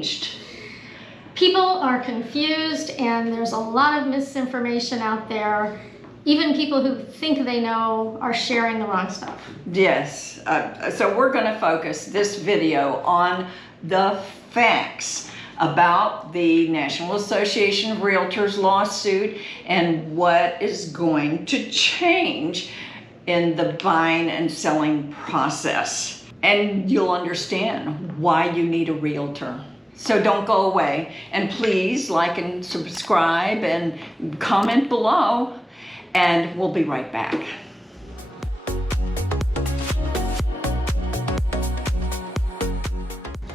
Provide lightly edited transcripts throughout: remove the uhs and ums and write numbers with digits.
changed. People are confused and there's a lot of misinformation out there. Even people who think they know are sharing the wrong stuff. Yes, so we're going to focus this video on the facts about the National Association of Realtors lawsuit and what is going to change in the buying and selling process. And you'll understand why you need a realtor. So don't go away, and please like and subscribe and comment below, and we'll be right back.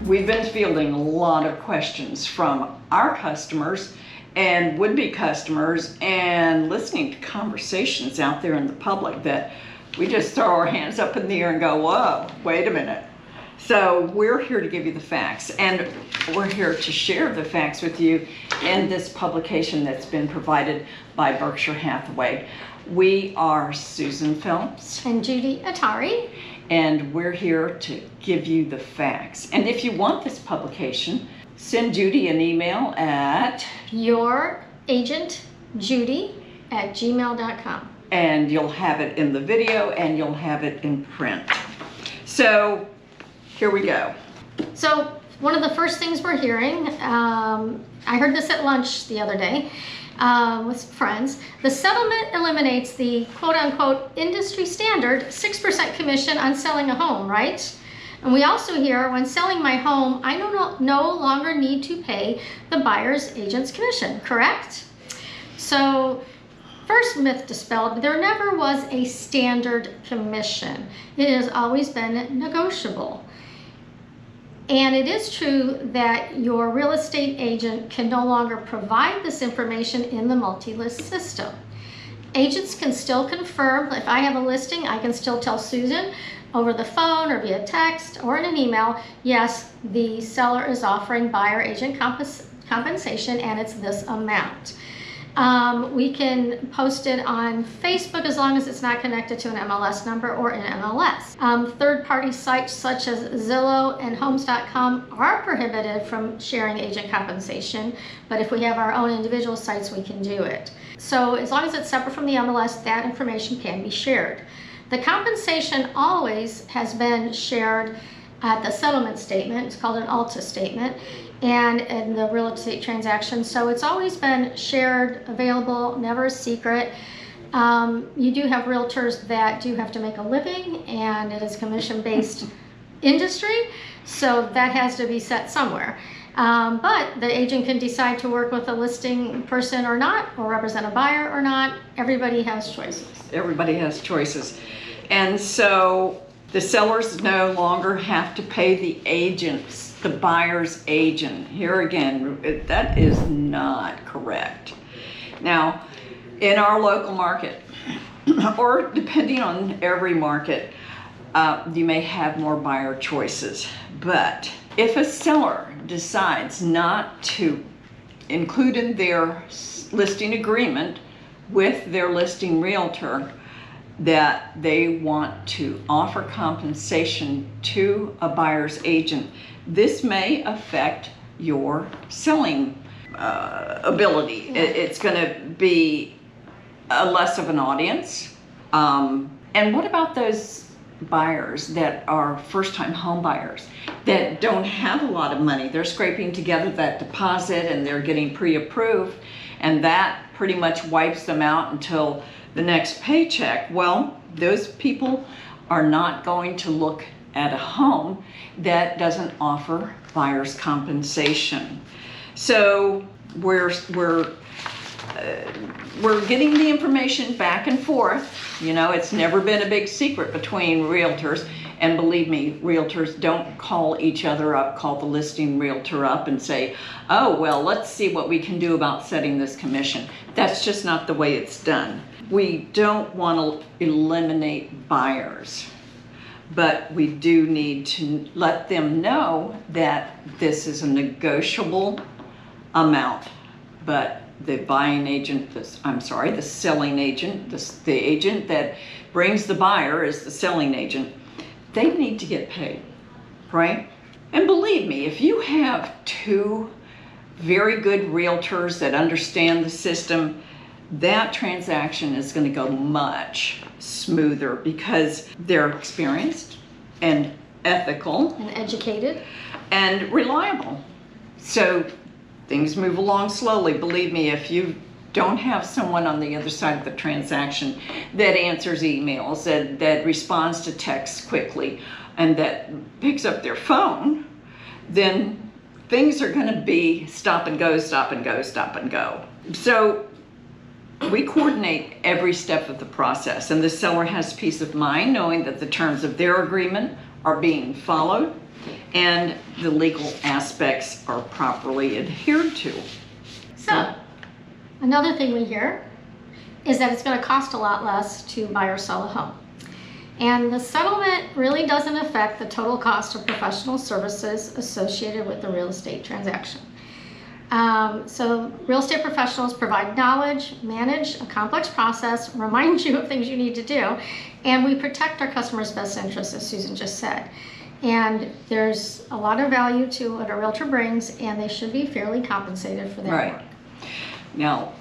We've been fielding a lot of questions from our customers and would-be customers, and listening to conversations out there in the public that we just throw our hands up in the air and go, whoa, wait a minute. So we're here to give you the facts, and we're here to share the facts with you in this publication that's been provided by Berkshire Hathaway. We are Susan Phelps and Judy Atari, and we're here to give you the facts. And if you want this publication, send Judy an email at youragentjudy@gmail.com. and you'll have it in the video and you'll have it in print. So here we go. So one of the first things we're hearing, I heard this at lunch the other day with friends. The settlement eliminates the quote-unquote industry standard 6% commission on selling a home, right? And we also hear, when selling my home, I no longer need to pay the buyer's agent's commission, correct? So first myth dispelled, there never was a standard commission. It has always been negotiable. And it is true that your real estate agent can no longer provide this information in the multi-list system. Agents can still confirm. If I have a listing, I can still tell Susan over the phone or via text or in an email, yes, the seller is offering buyer agent compensation and it's this amount. We can post it on Facebook as long as it's not connected to an MLS number or an MLS. Third-party sites such as Zillow and Homes.com are prohibited from sharing agent compensation, but if we have our own individual sites, we can do it. So as long as it's separate from the MLS, that information can be shared. The compensation always has been shared at the settlement statement. It's called an ALTA statement, and in the real estate transaction. So it's always been shared, available, never a secret. You do have realtors that do have to make a living, and it is commission-based industry, so that has to be set somewhere. But the agent can decide to work with a listing person or not, or represent a buyer or not. Everybody has choices. Everybody has choices. And so the sellers no longer have to pay the agents, the buyer's agent. Here again, that is not correct. Now, in our local market, or depending on every market, you may have more buyer choices. But if a seller decides not to include in their listing agreement with their listing realtor that they want to offer compensation to a buyer's agent, this may affect your selling ability. It's going to be less of an audience. And what about those buyers that are first-time home buyers that don't have a lot of money? They're scraping together that deposit and they're getting pre-approved, and that pretty much wipes them out until the next paycheck. Well, those people are not going to look at a home that doesn't offer buyer's compensation. So we're getting the information back and forth. You know, it's never been a big secret between realtors. And believe me, realtors don't call each other up, call the listing realtor up and say, oh, well, let's see what we can do about setting this commission. That's just not the way it's done. We don't want to eliminate buyers, but we do need to let them know that this is a negotiable amount. But the buying agent, the selling agent, the agent that brings the buyer is the selling agent. They need to get paid, right? And believe me, if you have two very good realtors that understand the system, that transaction is going to go much smoother because they're experienced and ethical And educated. and reliable. So things move along slowly. Believe me, if you don't have someone on the other side of the transaction that answers emails, that responds to texts quickly, and that picks up their phone, then things are going to be stop and go, stop and go, stop and go. So we coordinate every step of the process, and the seller has peace of mind knowing that the terms of their agreement are being followed and the legal aspects are properly adhered to. So, another thing we hear is that it's going to cost a lot less to buy or sell a home. And the settlement really doesn't affect the total cost of professional services associated with the real estate transaction. So real estate professionals provide knowledge, manage a complex process, remind you of things you need to do, and we protect our customers' best interests, as Susan just said. And there's a lot of value to what a realtor brings, and they should be fairly compensated for their work. Now,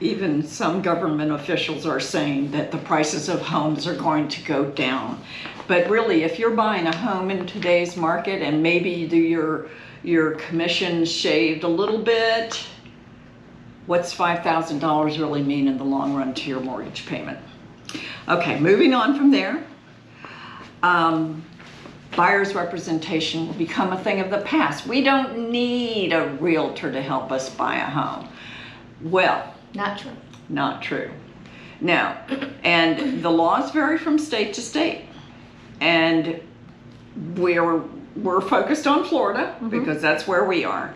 even some government officials are saying that the prices of homes are going to go down. But really, if you're buying a home in today's market and maybe you do your commission shaved a little bit, what's $5,000 really mean in the long run to your mortgage payment? Okay, moving on from there. Buyer's representation will become a thing of the past. We don't need a realtor to help us buy a home. Well, Not true. not true. Now, and the laws vary from state to state. And we're focused on Florida because that's where we are.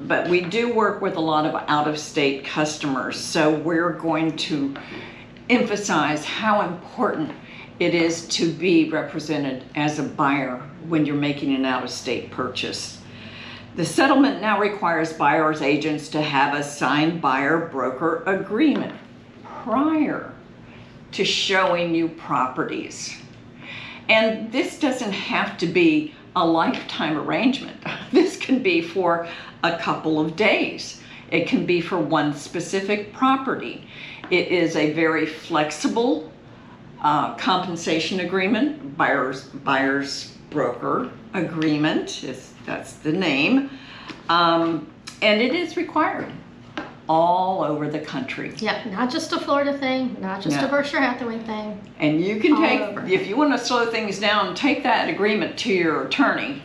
But we do work with a lot of out-of-state customers. So we're going to emphasize how important it is to be represented as a buyer when you're making an out-of-state purchase. The settlement now requires buyer's agents to have a signed buyer-broker agreement prior to showing you properties. And this doesn't have to be a lifetime arrangement. This can be for a couple of days. It can be for one specific property. It is a very flexible compensation agreement, buyer's broker agreement, that's the name, and it is required all over the country. Yeah, not just a Florida thing, not just a Berkshire Hathaway thing. And you can All take, over. if you want to slow things down, take that agreement to your attorney.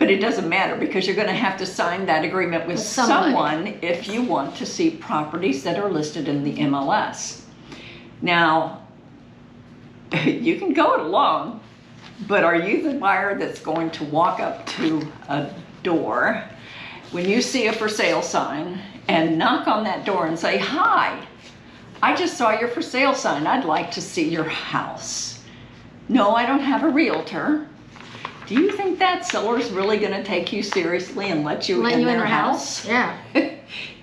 But it doesn't matter because you're going to have to sign that agreement with someone if you want to see properties that are listed in the MLS. Now, you can go it alone, but are you the buyer that's going to walk up to a door when you see a for sale sign and knock on that door and say, "Hi, I just saw your for sale sign. I'd like to see your house." No, I don't have a realtor. Do you think that seller's really going to take you seriously and let you in their house? Yeah.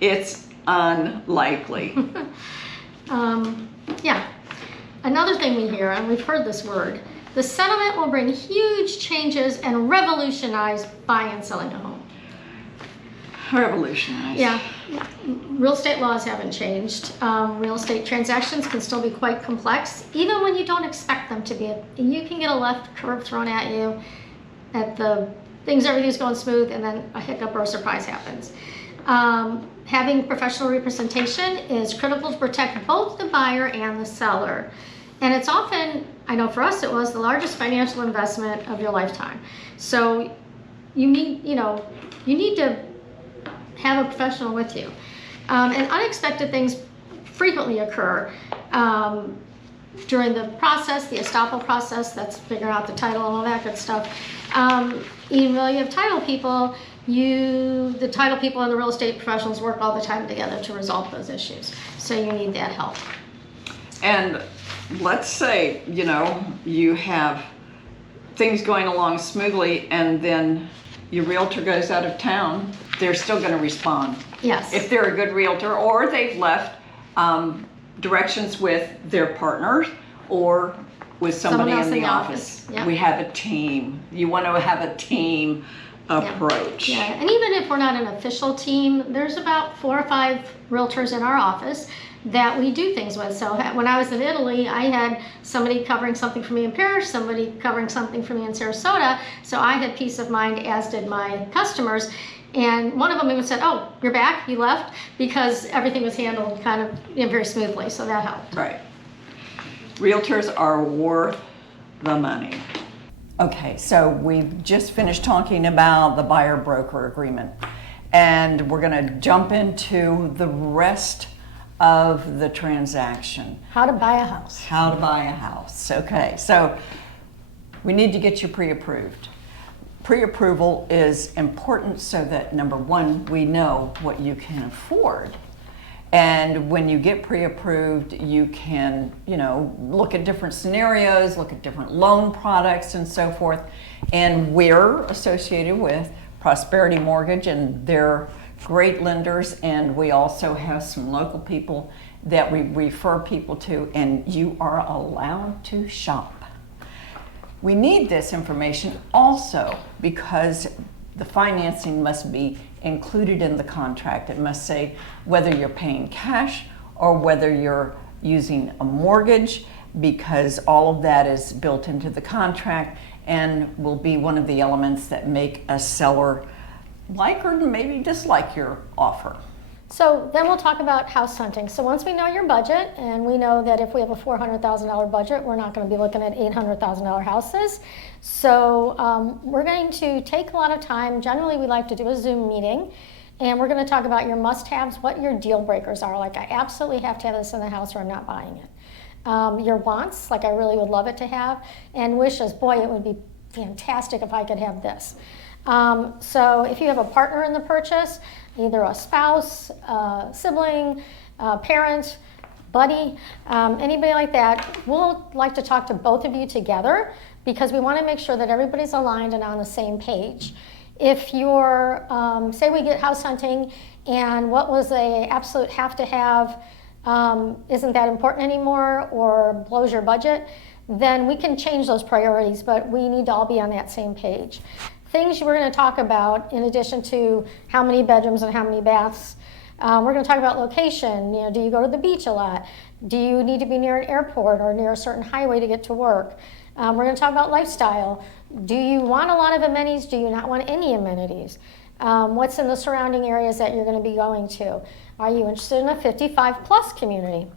It's unlikely. Yeah. Another thing we hear, and we've heard this word, the settlement will bring huge changes and revolutionize buying and selling a home. Revolutionize. Yeah. Real estate laws haven't changed. Real estate transactions can still be quite complex, even when you don't expect them to be. You can get a left curve thrown at you, everything's going smooth, and then a hiccup or a surprise happens. Having professional representation is critical to protect both the buyer and the seller. And it's often, I know for us it was, the largest financial investment of your lifetime. So you need to have a professional with you. And unexpected things frequently occur during the process, the estoppel process, that's figuring out the title and all that good stuff. Even though you have title people, the title people and the real estate professionals work all the time together to resolve those issues. So you need that help. And let's say, you have things going along smoothly and then your realtor goes out of town, they're still going to respond. Yes. If they're a good realtor, or they've left directions with their partners, or with somebody Someone else in the office. Yep. We have a team. You want to have a team approach. Yeah, and even if we're not an official team, there's about 4 or 5 realtors in our office that we do things with. So when I was in Italy, I had somebody covering something for me in Paris, somebody covering something for me in Sarasota, so I had peace of mind, as did my customers. And one of them even said, "Oh, you're back, you left," because everything was handled kind of very smoothly, so that helped. Right. Realtors are worth the money. Okay, so we've just finished talking about the buyer-broker agreement, and we're going to jump into the rest of the transaction. How to buy a house. How to buy a house. Okay, so we need to get you pre-approved. Pre-approval is important so that, number one, we know what you can afford. And when you get pre-approved, you can, look at different scenarios, look at different loan products and so forth. And we're associated with Prosperity Mortgage, and they're great lenders. And we also have some local people that we refer people to, and you are allowed to shop. We need this information also because the financing must be included in the contract. It must say whether you're paying cash or whether you're using a mortgage, because all of that is built into the contract and will be one of the elements that make a seller like or maybe dislike your offer. So then we'll talk about house hunting. So once we know your budget, and we know that if we have a $400,000 budget, we're not going to be looking at $800,000 houses. So we're going to take a lot of time. Generally, we like to do a Zoom meeting, and we're going to talk about your must-haves, what your deal breakers are. Like, I absolutely have to have this in the house or I'm not buying it. Your wants, like I really would love it to have, and wishes, boy, it would be fantastic if I could have this. So if you have a partner in the purchase, either a spouse, a sibling, a parent, buddy, anybody like that, we'll like to talk to both of you together because we want to make sure that everybody's aligned and on the same page. If you're, say we get house hunting and what was a absolute have to have isn't that important anymore or blows your budget, then we can change those priorities, but we need to all be on that same page. Things we're going to talk about in addition to how many bedrooms and how many baths. We're going to talk about location. Do you go to the beach a lot? Do you need to be near an airport or near a certain highway to get to work? We're going to talk about lifestyle. Do you want a lot of amenities? Do you not want any amenities? What's in the surrounding areas that you're going to be going to? Are you interested in a 55 plus community?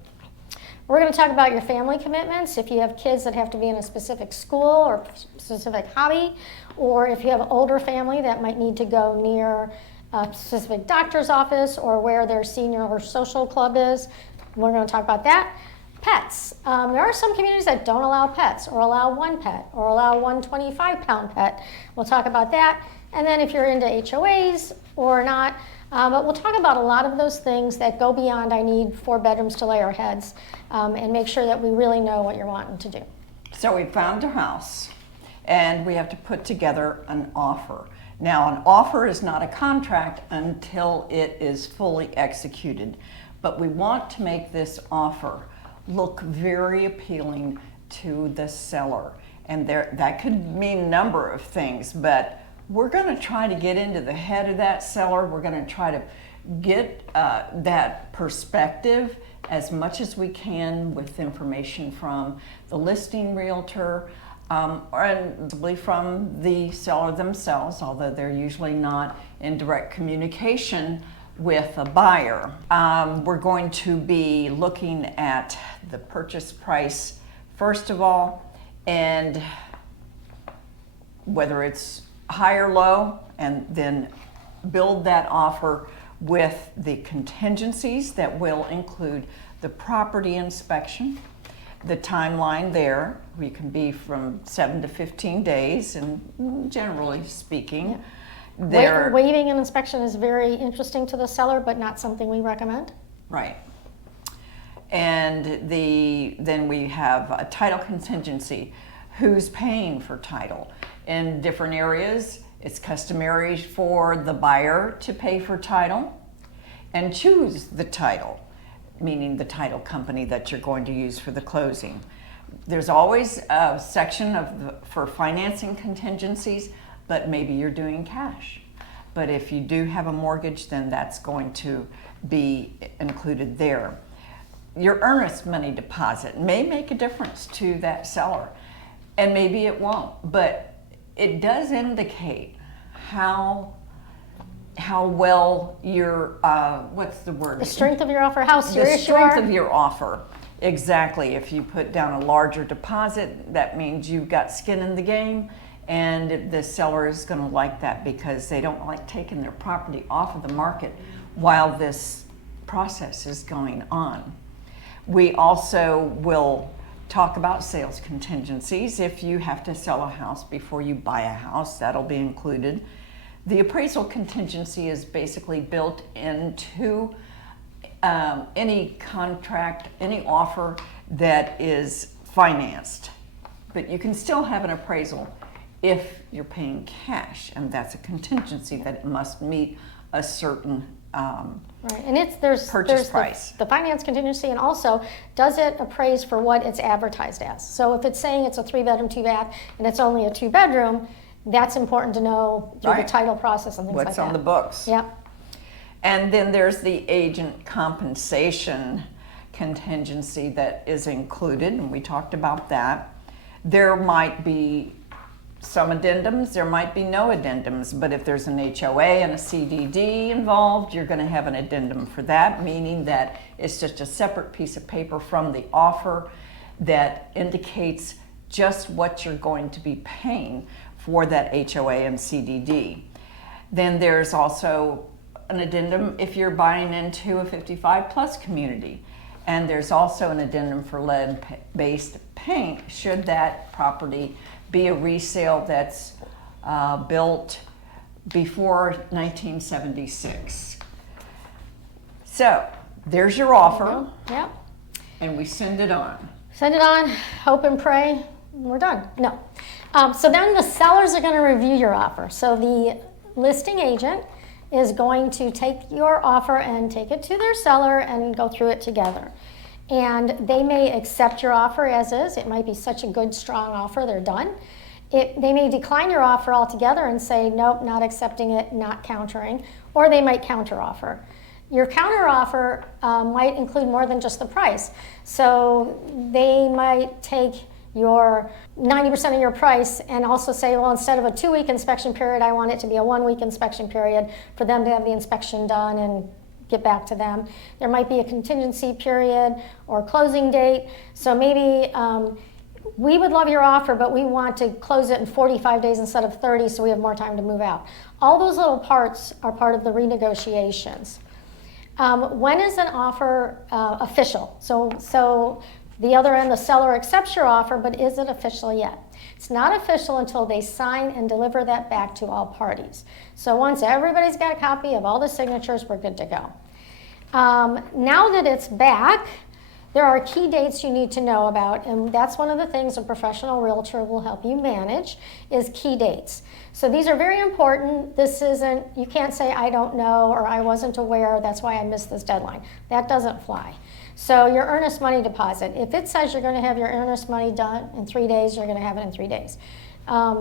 We're going to talk about your family commitments, if you have kids that have to be in a specific school or specific hobby, or if you have an older family that might need to go near a specific doctor's office or where their senior or social club is. We're going to talk about that. Pets. There are some communities that don't allow pets or allow one pet or allow one 25-pound pet. We'll talk about that. And then if you're into HOAs or not, but we'll talk about a lot of those things that go beyond I need 4 bedrooms to lay our heads and make sure that we really know what you're wanting to do. So we found a house and we have to put together an offer. Now, an offer is not a contract until it is fully executed, but we want to make this offer look very appealing to the seller. And that could mean a number of things, but we're going to try to get into the head of that seller. We're going to try to get that perspective as much as we can with information from the listing realtor or possibly from the seller themselves, although they're usually not in direct communication with a buyer. We're going to be looking at the purchase price first of all, and whether it's high or low, and then build that offer with the contingencies that will include the property inspection, the timeline there. We can be from 7 to 15 days, and generally speaking, waiving an inspection is very interesting to the seller, but not something we recommend. Right. And then we have a title contingency. Who's paying for title? In different areas, it's customary for the buyer to pay for title and choose the title, meaning the title company that you're going to use for the closing. There's always a section for financing contingencies, but maybe you're doing cash. But if you do have a mortgage, then that's going to be included there. Your earnest money deposit may make a difference to that seller, and maybe it won't, but it does indicate how well your, what's the word? The strength of your offer, how serious you The are. strength of your offer. Exactly. If you put down a larger deposit, that means you've got skin in the game, and the seller is going to like that because they don't like taking their property off of the market while this process is going on. We also will talk about sales contingencies. If you have to sell a house before you buy a house, that'll be included. The appraisal contingency is basically built into any contract, any offer that is financed. But you can still have an appraisal if you're paying cash, and that's a contingency that it must meet a certain Right, and there's price. The finance contingency, and also, does it appraise for what it's advertised as? So if it's saying it's a 3-bedroom, 2-bath, and it's only a 2-bedroom, that's important to know through the title process and things like that. What's on the books. Yep. And then there's the agent compensation contingency that is included, and we talked about that. There might be some addendums, there might be no addendums, but if there's an HOA and a CDD involved, you're going to have an addendum for that, meaning that it's just a separate piece of paper from the offer that indicates just what you're going to be paying for that HOA and CDD. Then there's also an addendum if you're buying into a 55-plus community. And there's also an addendum for lead-based paint should that property be a resale that's built before 1976. So there's your offer, Yep. and we send it on. Send it on, hope and pray, and we're done. No. So then the sellers are going to review your offer. So the listing agent is going to take your offer and take it to their seller and go through it together. And they may accept your offer as is. It might be such a good, strong offer, they're done. They may decline your offer altogether and say, nope, not accepting it, not countering, or they might counteroffer. Your counteroffer might include more than just the price. So they might take your 90% of your price and also say, well, instead of a 2-week inspection period, I want it to be a 1-week inspection period for them to have the inspection done and get back to them. There might be a contingency period or closing date. So maybe we would love your offer, but we want to close it in 45 days instead of 30 so we have more time to move out. All those little parts are part of the renegotiations. When is an offer official? So the other end, the seller accepts your offer, but is it official yet? It's not official until they sign and deliver that back to all parties. So once everybody's got a copy of all the signatures, we're good to go. Now that it's back, there are key dates you need to know about, and that's one of the things a professional realtor will help you manage, is key dates. So these are very important. This isn't, you can't say I don't know or I wasn't aware, that's why I missed this deadline. That doesn't fly. So your earnest money deposit, if it says you're going to have your earnest money done in 3 days, you're going to have it in 3 days.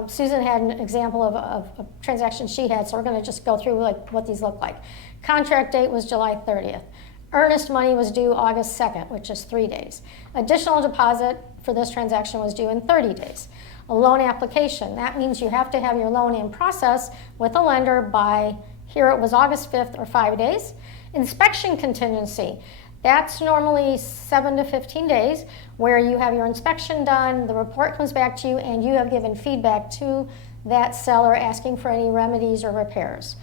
Susan had an example of a transaction she had, so we're going to just go through like what these look like. Contract date was July 30th. Earnest money was due August 2nd, which is 3 days. Additional deposit for this transaction was due in 30 days. A loan application, that means you have to have your loan in process with a lender by, here it was August 5th or 5 days. Inspection contingency, that's normally 7 to 15 days where you have your inspection done, the report comes back to you, and you have given feedback to that seller asking for any remedies or repairs.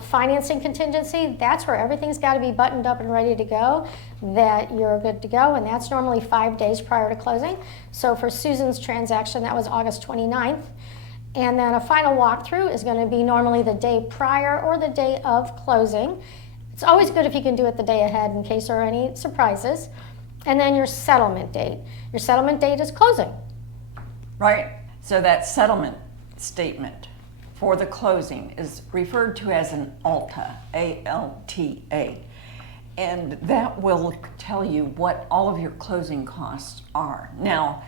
Financing contingency, that's where everything's got to be buttoned up and ready to go, that you're good to go, and that's normally 5 days prior to closing. So for Susan's transaction, that was August 29th. And then a final walkthrough is going to be normally the day prior or the day of closing. It's always good if you can do it the day ahead in case there are any surprises. And then your settlement date. Your settlement date is closing. Right. So that settlement statement for the closing is referred to as an ALTA, A-L-T-A. And that will tell you what all of your closing costs are. Now,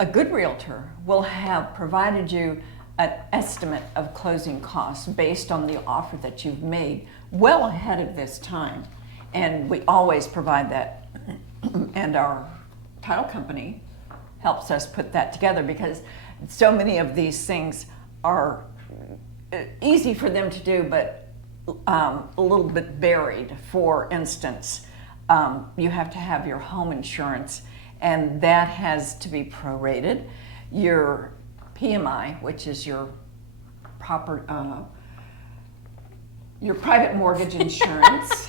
a good realtor will have provided you an estimate of closing costs based on the offer that you've made well ahead of this time. And we always provide that. And our title company helps us put that together, because so many of these things are easy for them to do, but a little bit buried. For instance, you have to have your home insurance, and that has to be prorated. Your PMI, which is your private mortgage insurance,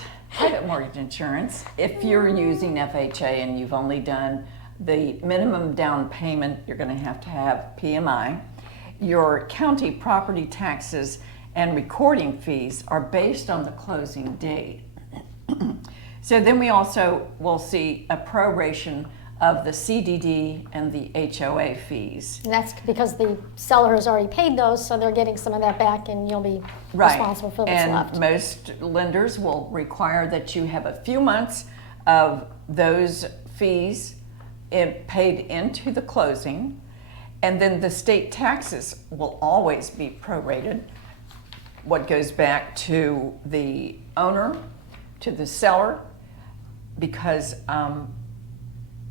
if you're using FHA and you've only done the minimum down payment, you're going to have PMI. Your county property taxes and recording fees are based on the closing date. So then we also will see a proration of the CDD and the HOA fees. And that's because the seller has already paid those, so they're getting some of that back, and you'll be responsible for what's left. And most lenders will require that you have a few months of those fees paid into the closing, and then the state taxes will always be prorated. What goes back to the owner, to the seller, because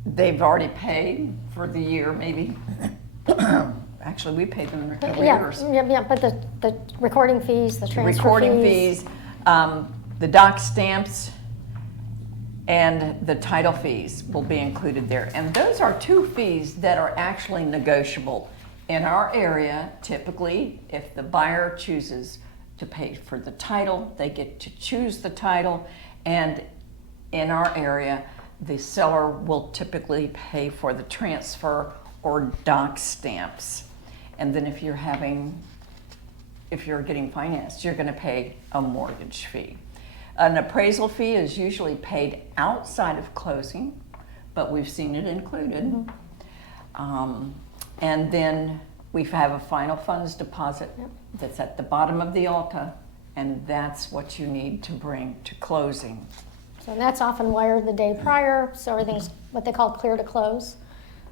they've already paid for the year, maybe. Actually, we paid them in arrears. Yeah, but the recording fees, the transfer Recording fees, the doc stamps, and the title fees will be included there. And those are two fees that are actually negotiable. In our area, typically, if the buyer chooses to pay for the title, they get to choose the title. And in our area, the seller will typically pay for the transfer or doc stamps. And then if you're getting financed, you're going to pay a mortgage fee. An appraisal fee is usually paid outside of closing, but we've seen it included. Mm-hmm. And then we have a final funds deposit that's at the bottom of the ALTA, and that's what you need to bring to closing. So that's often wired the day prior, so everything's what they call clear to close.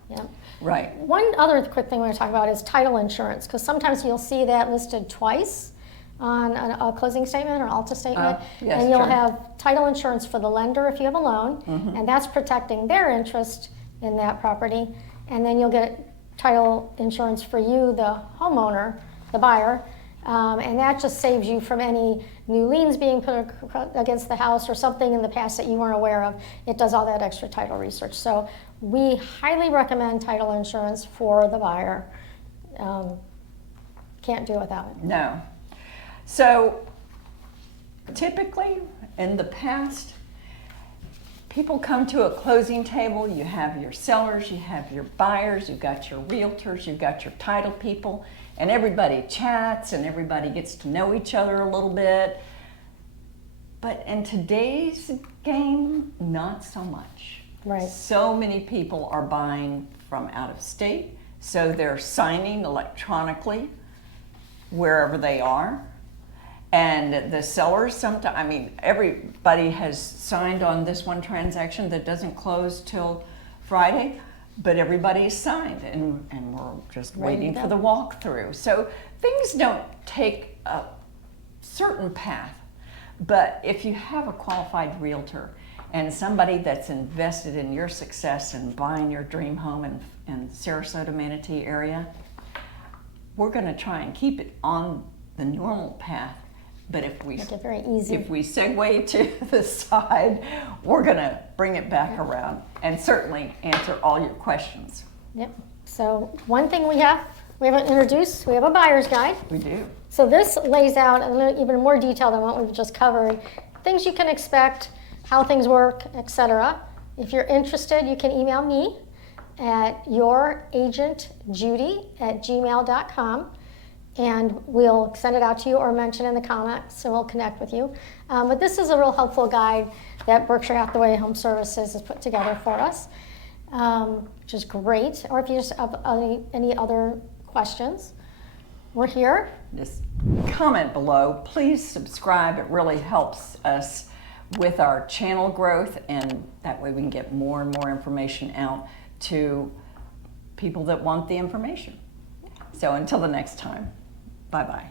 Yeah. Right. One other quick thing we're going to talk about is title insurance, because sometimes you'll see that listed twice on a closing statement or ALTA statement. Yes, and you'll true. have title insurance for the lender if you have a loan, Mm-hmm. and that's protecting their interest in that property. And then you'll get title insurance for you, the homeowner, the buyer, and that just saves you from any new liens being put against the house or something in the past that you weren't aware of. It does all that extra title research. So we highly recommend title insurance for the buyer. Can't do without it. No. So typically in the past, people come to a closing table, you have your sellers, you have your buyers, you've got your realtors, you've got your title people, and everybody chats and everybody gets to know each other a little bit. But in today's game, not so much. Right. So many people are buying from out of state, so they're signing electronically wherever they are. And the sellers sometimes, I mean, everybody has signed on this one transaction that doesn't close till Friday, but everybody's signed, and we're just waiting for the walkthrough. So things don't take a certain path, but if you have a qualified realtor and somebody that's invested in your success in buying your dream home in Sarasota, Manatee area, we're going to try and keep it on the normal path. But if we Make it very easy. If we segue to the side, we're going to bring it back around and certainly answer all your questions. Yep. So one thing we haven't introduced, we have a buyer's guide. We do. So this lays out a little even more detail than what we've just covered, things you can expect, how things work, etc. If you're interested, you can email me at youragentjudy@gmail.com. and we'll send it out to you or mention in the comments, so we'll connect with you. But this is a real helpful guide that Berkshire Hathaway Home Services has put together for us, which is great. Or if you just have any other questions, we're here. Just comment below. Please subscribe. It really helps us with our channel growth, and that way we can get more and more information out to people that want the information. So until the next time, bye-bye.